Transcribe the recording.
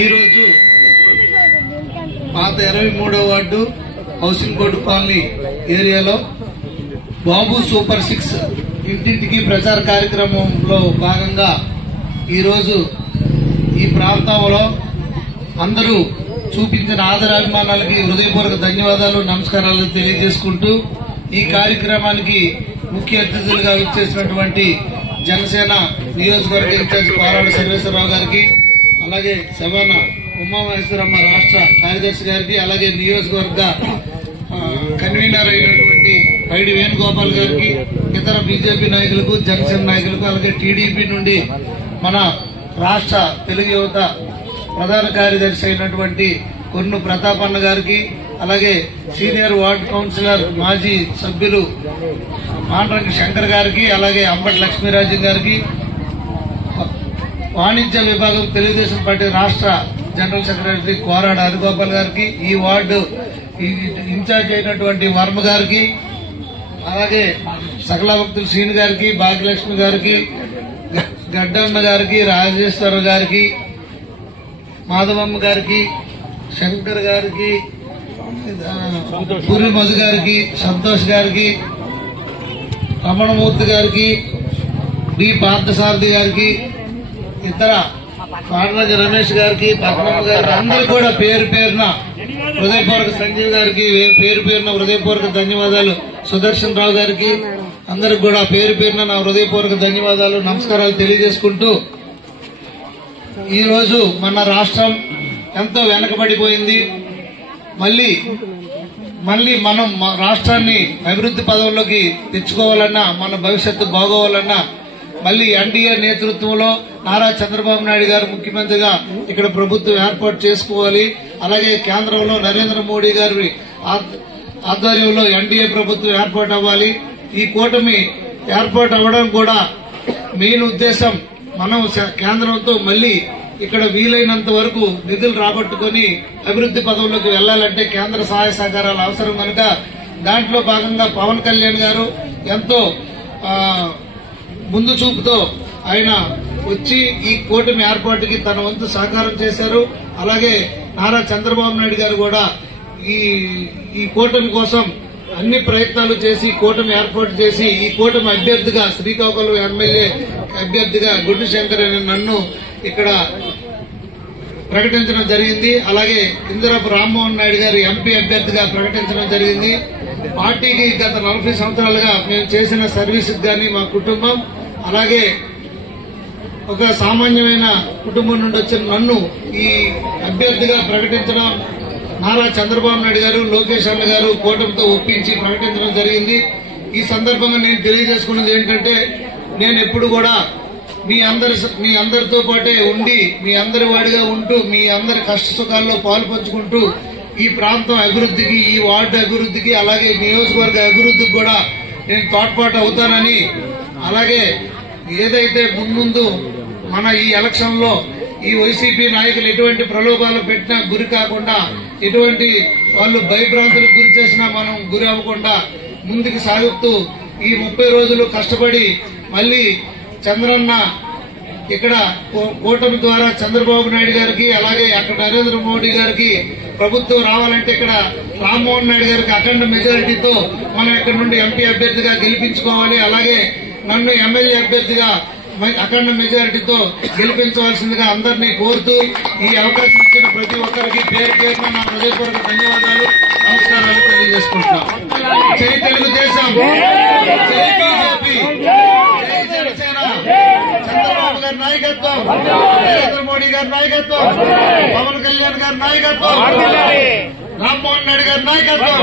ఈరోజు పాత 23వ ward housing board colony ఏరియాలో బాబు సూపర్ 6 ఇంటింటికి ప్రచార కార్యక్రమంలో భాగంగా ఈరోజు ఈ ప్రాంతంలో అందరూ చూపించిన ఆదరాభిమానాలకి హృదయపూర్వక ధన్యవాదాలు, నమస్కారాలు తెలియజేసుకుంటూ ఈ కార్యక్రమానికి ముఖ్య అతిథులుగా విచ్చేసినటువంటి జనసేన నియోజకవర్గ ఇన్ఛార్జ్ పారాడ సర్వేశ్వరరావు గారికి, అలాగే సభాన ఉమామహేశ్వరమ్మ రాష్ట్ర కార్యదర్శి గారికి, అలాగే నియోజకవర్గ కన్వీనర్ అయినటువంటి పైడి వేణుగోపాల్ గారికి, ఇతర బీజేపీ నాయకులకు, జనసేన నాయకులకు, అలాగే టీడీపీ నుండి మన రాష్ట్ర తెలుగు యువత ప్రధాన కార్యదర్శి అయినటువంటి కొన్ను ప్రతాపన్న గారికి, అలాగే సీనియర్ వార్డు కౌన్సిలర్ మాజీ సభ్యులు మాండ్రంగి శంకర్ గారికి, అలాగే అంబటి లక్ష్మీరాజు గారికి, వాణిజ్య విభాగం తెలుగుదేశం పార్టీ రాష్ట్ర జనరల్ సెక్రటరీ కోరాడ హరిగోపాల్ గారికి, ఈ వార్డు ఇన్ఛార్జ్ అయినటువంటి వర్మ గారికి, అలాగే సకల భక్తులు శ్రీని గారికి, భాగ్యలక్ష్మి గారికి, గడ్డన్న గారికి, రాజేశ్వర గారికి, మాధవమ్మ గారికి, శంకర్ గారికి, పూరి మధు గారికి, సంతోష్ గారికి, రమణమూర్తి గారికి, డి పార్థసారథి గారికి, ఇతర పాండ్రజ రమేష్ గారికి, పద్మమ్మ గారికి, అందరూ కూడా పేరు పేరున హృదయపూర్వక సంజీవ్ గారికి పేరు పేరున హృదయపూర్వక ధన్యవాదాలు, సుదర్శన్ రావు గారికి, అందరికి కూడా పేరు పేరున నా హృదయపూర్వక ధన్యవాదాలు, నమస్కారాలు తెలియజేసుకుంటూ ఈ రోజు మన రాష్ట్రం ఎంతో వెనకబడిపోయింది. మళ్ళీ మనం రాష్ట్రాన్ని అభివృద్ది పదవుల్లోకి తెచ్చుకోవాలన్నా, మన భవిష్యత్తు బాగోవాలన్నా మళ్ళీ ఎన్డీఏ నేతృత్వంలో నారా చంద్రబాబు నాయుడు గారు ముఖ్యమంత్రిగా ఇక్కడ ప్రభుత్వం ఏర్పాటు చేసుకోవాలి. అలాగే కేంద్రంలో నరేంద్ర మోడీ గారి ఆధ్వర్యంలో ఎన్డీఏ ప్రభుత్వం ఏర్పాటు అవ్వాలి. ఈ కూటమి ఏర్పాటు అవ్వడం కూడా మెయిన్ ఉద్దేశం మనం కేంద్రంతో మళ్లీ ఇక్కడ వీలైనంత వరకు నిధులు రాబట్టుకుని అభివృద్ది పదవుల్లోకి వెళ్లాలంటే కేంద్ర సహాయ సహకారాలు అవసరం కనుక దాంట్లో భాగంగా పవన్ కళ్యాణ్ గారు ఎంతో ముందు చూపుతో ఆయన వచ్చి ఈ కూటమి ఏర్పాటుకి తన వంతు సహకారం చేశారు. అలాగే నారా చంద్రబాబు నాయుడు గారు కూడా ఈ కూటమి కోసం అన్ని ప్రయత్నాలు చేసి కూటమి ఏర్పాటు చేసి ఈ కూటమి అభ్యర్థిగా శ్రీకాకుళం ఎమ్మెల్యే అభ్యర్థిగా గుడ్డు శంకర్ అనే నన్ను ఇక్కడ ప్రకటించడం జరిగింది. అలాగే కింజరాపు రామ్మోహన్ నాయుడు గారు ఎంపీ అభ్యర్థిగా ప్రకటించడం జరిగింది. పార్టీకి గత 40 సంవత్సరాలుగా మేము చేసిన సర్వీస్ గాని మా కుటుంబం, అలాగే ఒక సామాన్యమైన కుటుంబం నుండి వచ్చిన నన్ను ఈ అభ్యర్థిగా ప్రకటించడం నారా చంద్రబాబు నాయుడు గారు, లోకేష్ అన్న గారు కూటమితో ఒప్పించి ప్రకటించడం జరిగింది. ఈ సందర్భంగా నేను తెలియజేసుకున్నది ఏంటంటే, నేను ఎప్పుడు కూడా మీ అందరితో పాటే ఉండి మీ అందరి వాడిగా ఉంటూ మీ అందరి కష్ట సుఖాల్లో పాలు పంచుకుంటూ ఈ ప్రాంతం అభివృద్దికి, ఈ వార్డు అభివృద్దికి, అలాగే నియోజకవర్గ అభివృద్దికి కూడా నేను తోడ్పాటు అవుతానని, అలాగే ఏదైతే ముందు మన ఈ ఎలక్షన్ లో ఈ వైసీపీ నాయకులు ఎటువంటి ప్రలోభాలు పెట్టినా గురి కాకుండా, ఎటువంటి వాళ్ళు భయభ్రాంతులకు గురి చేసినా మనం గురి అవ్వకుండా ముందుకు సాగుతూ ఈ 30 రోజులు కష్టపడి మళ్లీ చంద్రన్న ఇక్కడ కూటమి ద్వారా చంద్రబాబు నాయుడు గారికి, అలాగే అక్కడ నరేంద్ర మోడీ గారికి ప్రభుత్వం రావాలంటే ఇక్కడ రామ్మోహన్ నాయుడు గారికి అఖండ మెజారిటీతో మనం ఇక్కడ నుండి ఎంపీ అభ్యర్థిగా గెలిపించుకోవాలి. అలాగే నన్ను ఎమ్మెల్యే అభ్యర్థిగా అఖండ మెజారిటీతో గెలిపించవలసిందిగా అందరినీ కోరుతూ ఈ అవకాశం ఇచ్చిన ప్రతి ఒక్కరికి పేరు పేరున నా హృదయపూర్వక ధన్యవాదాలు, నమస్కారాలు తెలియజేసుకుంటున్నాం. జై తెలుగుదేశం, జై బీజేపీ, జై జనసేన, చంద్రబాబు గారి నాయకత్వం, నరేంద్ర మోడీ గారి నాయకత్వం, పవన్ కళ్యాణ్ గారి నాయకత్వం, రామ్మోహన్ నాయుడు గారి నాయకత్వం.